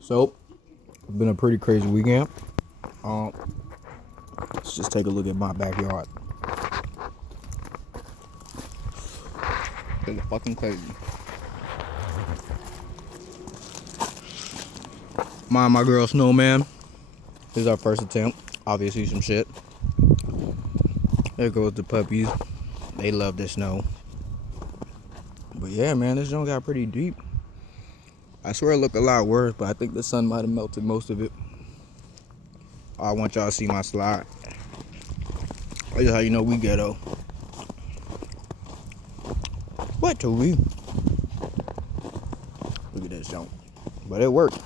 So, it's been a pretty crazy weekend. Um, let's just take a look at my backyard. It's fucking crazy. Mine, my girl Snowman. This is our first attempt. Obviously some shit. There goes the puppies. They love the snow. But yeah, man, this joint got pretty deep. I swear it looked a lot worse, but I think the sun might have melted most of it. I want y'all to see my slide. This is how you know we ghetto. What, Toby? Look at this junk. But it worked.